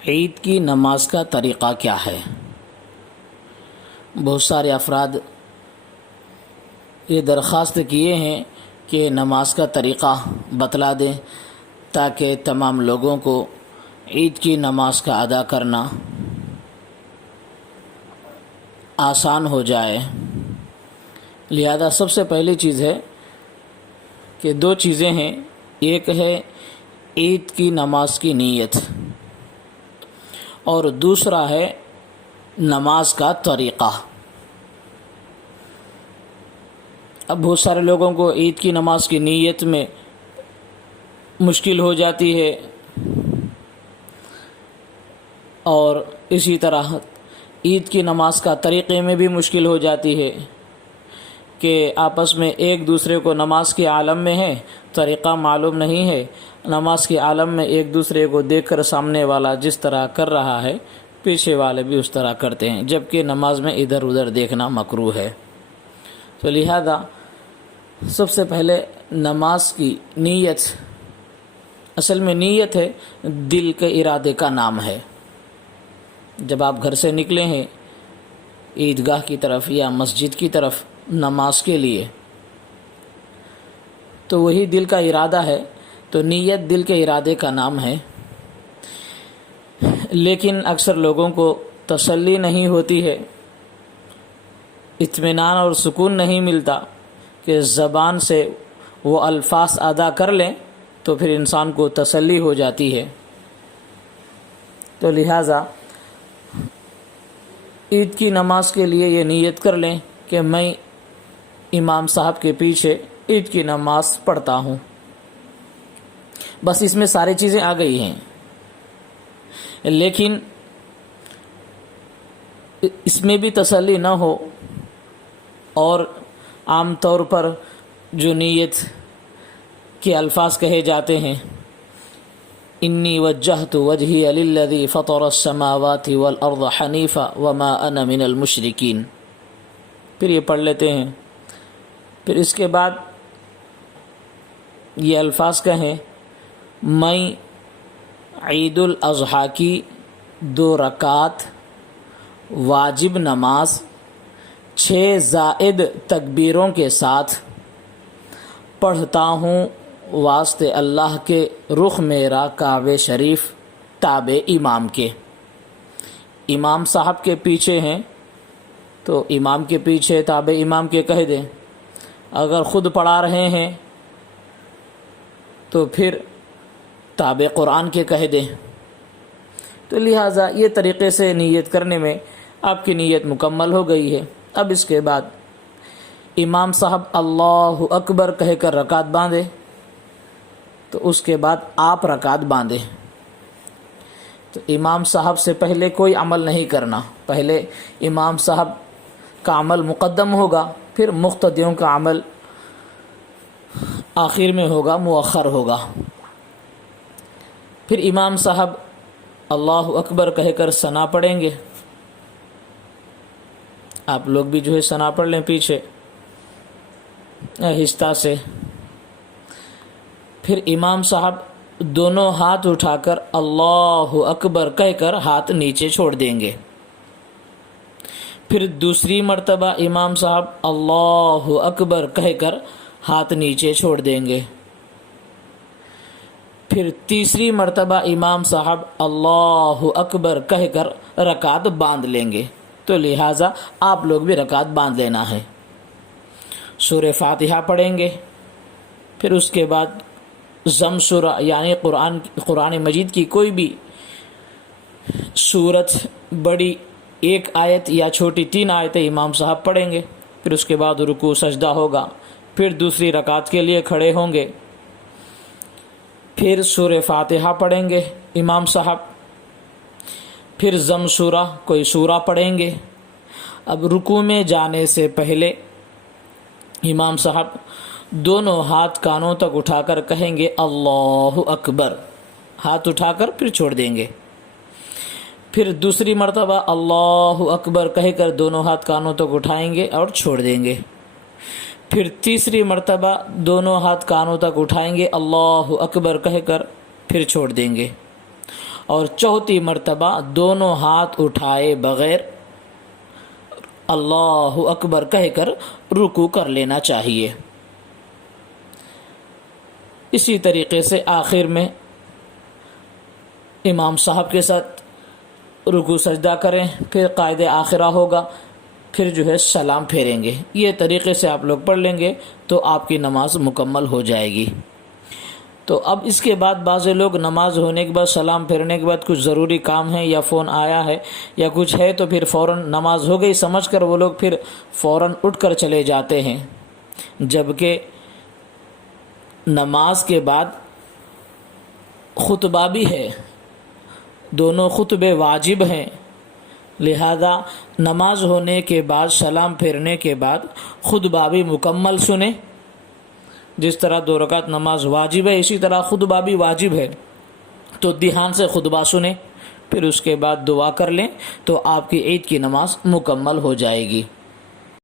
عید کی نماز کا طریقہ کیا ہے؟ بہت سارے افراد یہ درخواست کیے ہیں کہ نماز کا طریقہ بتلا دیں تاکہ تمام لوگوں کو عید کی نماز کا ادا کرنا آسان ہو جائے۔ لہذا سب سے پہلی چیز ہے کہ دو چیزیں ہیں، ایک ہے عید کی نماز کی نیت اور دوسرا ہے نماز کا طریقہ۔ اب بہت سارے لوگوں کو عید کی نماز کی نیت میں مشکل ہو جاتی ہے اور اسی طرح عید کی نماز کا طریقے میں بھی مشکل ہو جاتی ہے کہ آپس میں ایک دوسرے کو نماز کے عالم میں ہے، طریقہ معلوم نہیں ہے، نماز کے عالم میں ایک دوسرے کو دیکھ کر سامنے والا جس طرح کر رہا ہے پیچھے والے بھی اس طرح کرتے ہیں، جبکہ نماز میں ادھر ادھر دیکھنا مکروہ ہے۔ تو لہذا سب سے پہلے نماز کی نیت، اصل میں نیت ہے دل کے ارادے کا نام ہے۔ جب آپ گھر سے نکلے ہیں عیدگاہ کی طرف یا مسجد کی طرف نماز کے لیے تو وہی دل کا ارادہ ہے، تو نیت دل کے ارادے کا نام ہے۔ لیکن اکثر لوگوں کو تسلی نہیں ہوتی ہے، اطمینان اور سکون نہیں ملتا کہ زبان سے وہ الفاظ ادا کر لیں تو پھر انسان کو تسلی ہو جاتی ہے۔ تو لہٰذا عید کی نماز کے لیے یہ نیت کر لیں کہ میں امام صاحب کے پیچھے عید کی نماز پڑھتا ہوں، بس اس میں ساری چیزیں آ گئی ہیں۔ لیکن اس میں بھی تسلی نہ ہو اور عام طور پر جو نیت کے الفاظ کہے جاتے ہیں، انی وجہت وجہی للذی فطر السماوات والارض حنیفا وما انا من المشرکین، پھر یہ پڑھ لیتے ہیں، پھر اس کے بعد یہ الفاظ کہیں، میں عید الاضحیٰ کی 2 رکعت واجب نماز 6 زائد تکبیروں کے ساتھ پڑھتا ہوں، واسطے اللہ کے رخ میرا کعبہ شریف تابع امام کے۔ امام صاحب کے پیچھے ہیں تو امام کے پیچھے تابع امام کے کہہ دیں، اگر خود پڑھا رہے ہیں تو پھر تابع قرآن کے کہہ دیں۔ تو لہٰذا یہ طریقے سے نیت کرنے میں آپ کی نیت مکمل ہو گئی ہے۔ اب اس کے بعد امام صاحب اللہ اکبر کہہ کر رکعت باندھے تو اس کے بعد آپ رکعت باندھیں۔ تو امام صاحب سے پہلے کوئی عمل نہیں کرنا، پہلے امام صاحب کا عمل مقدم ہوگا، پھر مقتدیوں کا عمل آخر میں ہوگا، مؤخر ہوگا۔ پھر امام صاحب اللہ اکبر کہہ کر ثنا پڑھیں گے، آپ لوگ بھی جو ہے ثنا پڑھ لیں پیچھے آہستہ سے۔ پھر امام صاحب دونوں ہاتھ اٹھا کر اللہ اکبر کہہ کر ہاتھ نیچے چھوڑ دیں گے۔ پھر دوسری مرتبہ امام صاحب اللہ اکبر کہہ کر ہاتھ نیچے چھوڑ دیں گے۔ پھر تیسری مرتبہ امام صاحب اللہ اکبر کہہ کر رکعت باندھ لیں گے۔ تو لہٰذا آپ لوگ بھی رکعت باندھ لینا ہے۔ سورہ فاتحہ پڑھیں گے، پھر اس کے بعد ضم سورہ یعنی قرآن مجید کی کوئی بھی سورت، بڑی 1 آیت یا چھوٹی 3 آیتیں امام صاحب پڑھیں گے، پھر اس کے بعد رکوع سجدہ ہوگا، پھر دوسری رکعت کے لیے کھڑے ہوں گے، پھر سورہ فاتحہ پڑھیں گے امام صاحب، پھر ضم سورہ کوئی سورہ پڑھیں گے۔ اب رکوع میں جانے سے پہلے امام صاحب دونوں ہاتھ کانوں تک اٹھا کر کہیں گے اللہ اکبر، ہاتھ اٹھا کر پھر چھوڑ دیں گے۔ پھر دوسری مرتبہ اللہ اکبر کہہ کر دونوں ہاتھ کانوں تک اٹھائیں گے اور چھوڑ دیں گے۔ پھر تیسری مرتبہ دونوں ہاتھ کانوں تک اٹھائیں گے اللہ اکبر کہہ کر پھر چھوڑ دیں گے، اور چوتھی مرتبہ دونوں ہاتھ اٹھائے بغیر اللہ اکبر کہہ کر رکوع کر لینا چاہیے۔ اسی طریقے سے آخر میں امام صاحب کے ساتھ رکوع سجدہ کریں، پھر قائد آخرہ ہوگا، پھر جو ہے سلام پھیریں گے۔ یہ طریقے سے آپ لوگ پڑھ لیں گے تو آپ کی نماز مکمل ہو جائے گی۔ تو اب اس کے بعد بعض لوگ نماز ہونے کے بعد سلام پھیرنے کے بعد کچھ ضروری کام ہے یا فون آیا ہے یا کچھ ہے تو پھر فوراً نماز ہو گئی سمجھ کر وہ لوگ پھر فوراً اٹھ کر چلے جاتے ہیں، جبکہ نماز کے بعد خطبہ بھی ہے، دونوں خطبے واجب ہیں، لہذا نماز ہونے کے بعد سلام پھیرنے کے بعد خطبہ بھی مکمل سنیں۔ جس طرح 2 رکعت نماز واجب ہے اسی طرح خطبہ بھی واجب ہے، تو دھیان سے خطبہ سنیں، پھر اس کے بعد دعا کر لیں تو آپ کی عید کی نماز مکمل ہو جائے گی۔